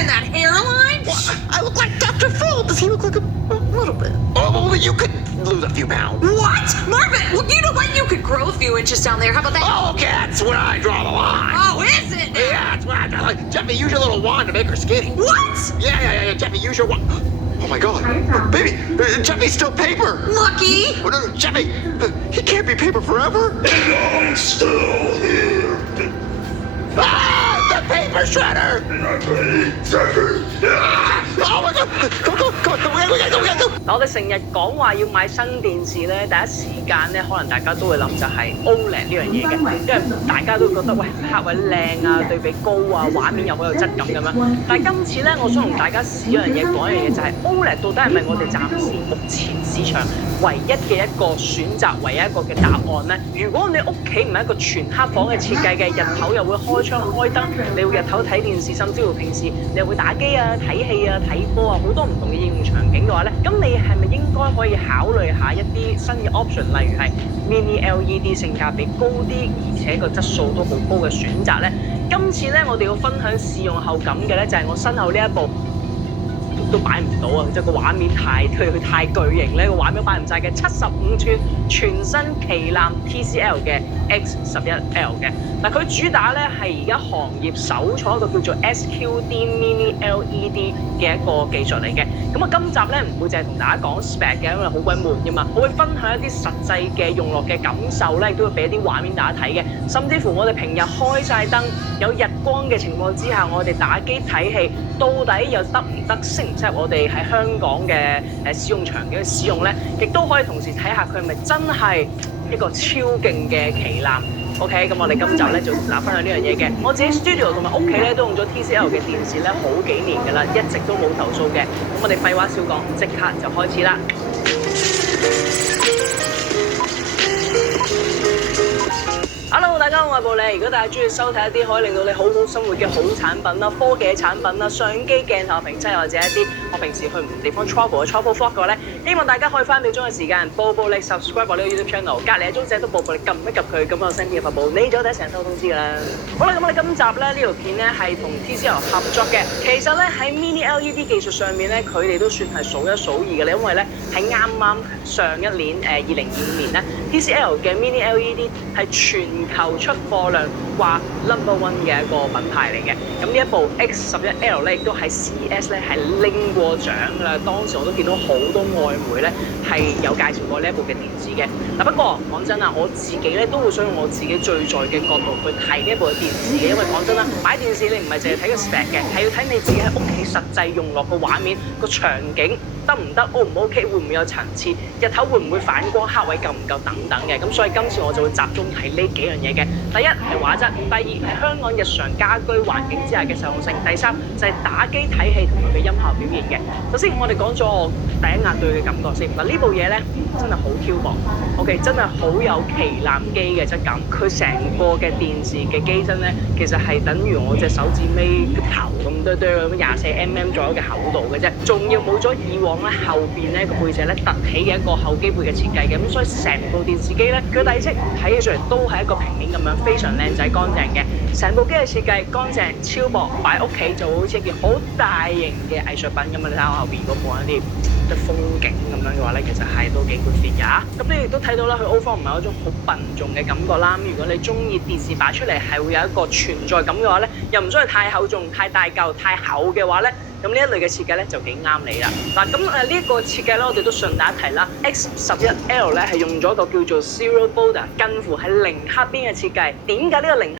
mention that hairline? What? I look like Dr. Phil. Does he look like a little bit? Oh, well, you could lose a few pounds. What? Marvin, well, you know what? You could grow a few inches down there. How about that? Oh, okay, that's where I draw the line. Oh, is it now? Yeah, that's where I draw the line. Jeffy, use your little wand to make her skinny. What? Yeah. Jeffy, use your wand. Oh, my God. Baby, Jeffy's still paper. Lucky. Oh, no, Jeffy, he can't be paper forever. I'm still here. Ah, the paper shredder. Jeffrey. Oh, my God. Come on, we gotta go.我哋成日講話要買新電視咧，第一時間咧，可能大家都會諗就係 OLED 呢樣嘢嘅，因為大家都覺得喂黑位靚啊，對比高啊，畫面又好有質感咁樣。但係今次咧，我想同大家試一樣嘢，講一樣嘢就係 OLED 到底係咪我哋暫時目前市場唯一嘅一個選擇，唯一一個嘅答案咧？如果你屋企唔係一個全黑房嘅設計嘅，日頭又會開窗開燈，你會日頭睇電視，甚至乎平時你又會打機啊、睇戲啊、睇波啊，好多唔同嘅應用場景嘅話咧，咁你係咪應該可以考慮下一啲新嘅 option， 例如係 Mini LED 性價比高啲，而且個質素都好高嘅選擇咧？今次咧，我哋要分享試用後感嘅咧，就係我身後呢一部。都擺唔到啊！即係個畫面太巨型咧，個畫面擺唔晒嘅75寸全新旗艦 TCL 嘅 X11L 嘅。嗱，佢主打咧係而家行業首創一個叫做 SQD Mini LED 嘅一個技術嚟嘅。咁啊，今集咧唔會淨係同大家講 spec 嘅，因為好鬼悶㗎嘛。我會分享一啲實際嘅用落嘅感受咧，亦都會俾一啲畫面大家睇嘅。甚至乎我哋平日開晒燈，有日光嘅情況之下，我哋打機睇戲，到底又得唔得？適唔適合我哋喺香港嘅使用場景使用咧？亦都可以同時睇下佢係咪真係一個超勁嘅旗艦。OK， 咁我哋今集咧就同大家分享呢樣嘢嘅。我自己 studio 同埋屋企咧都用咗 TCL 嘅電視咧好幾年㗎啦，一直都冇投訴嘅。咁我哋廢話少講，即刻就開始啦。Hello， 大家好，我係布利。如果大家中意收睇一啲可以令到你好好生活嘅好產品啦、科技嘅產品啦、相機、鏡頭、屏質，或者一啲我平時去唔同地方 travel 嘅 travel vlog 嘅話咧，希望大家可以花1秒鐘嘅時間，報你 subscribe 我呢個 YouTube channel， 隔離嘅鐘仔都報你撳一撳佢，咁我新片嘅發布你就第一時間收通知㗎啦。好啦，咁我哋今集咧呢條片咧係同 TCL 合作嘅。其實咧喺 Mini LED 技術上面咧，佢哋都算係數一數二嘅啦，因為咧喺啱啱上一年2025年咧 TCL 嘅 Mini LED 係全球出貨量掛 No.1 嘅一個品牌嚟嘅。咁呢一部 X11L 咧，亦都喺 CES 咧係拎過獎㗎啦。當時我都見到好多外媒咧係有介紹過呢一部嘅電視嘅。嗱，不過講真啊，我自己咧都會想用我自己最在嘅角度去睇呢一部嘅電視嘅，因為講真啦，買電視你唔係淨係睇個 spec 嘅，係要睇你自己喺屋企實際用落個畫面個場景。得唔得 ？O 唔 OK？會唔會有層次？日頭會唔會反光？黑位夠唔夠？等等嘅。咁所以今次我就會集中睇呢幾樣嘢嘅。第一係畫質，第二係香港日常家居環境之下嘅實用性，第三就係打機睇戲同埋佢音效表現嘅。首先我哋講咗我第一眼對嘅感覺先。嗱，呢部嘢咧真係好挑薄 ，OK， 真係好有旗艦機嘅質感。佢成個嘅電視嘅機身咧，其實係等於我隻手指尾個頭咁多咁24mm 左右嘅厚度嘅啫，仲要冇咗以往後邊咧個背脊咧凸起嘅一個後機背嘅設計嘅，咁所以成部電視機咧佢底色睇起上嚟都係一個平面咁樣，非常靚仔乾淨嘅。成部機嘅設計乾淨超薄，擺屋企就好似一件好大型嘅藝術品咁啊！你睇我後邊嗰部一啲即係風景咁樣嘅話咧，其實係都幾 good fit 㗎。咁你亦都睇到啦，佢 overall 唔係嗰種好笨重嘅感覺啦。咁如果你中意電視擺出嚟係會有一個存在感嘅話咧，又唔中意太厚重、太大嚿、太厚嘅話咧。咁呢一類嘅設計咧就幾啱你啦。嗱，咁呢一個設計咧，我哋都順帶一提啦。X11L 咧係用咗一個叫做 Zero Border，近乎係零黑邊嘅設計。點解呢個零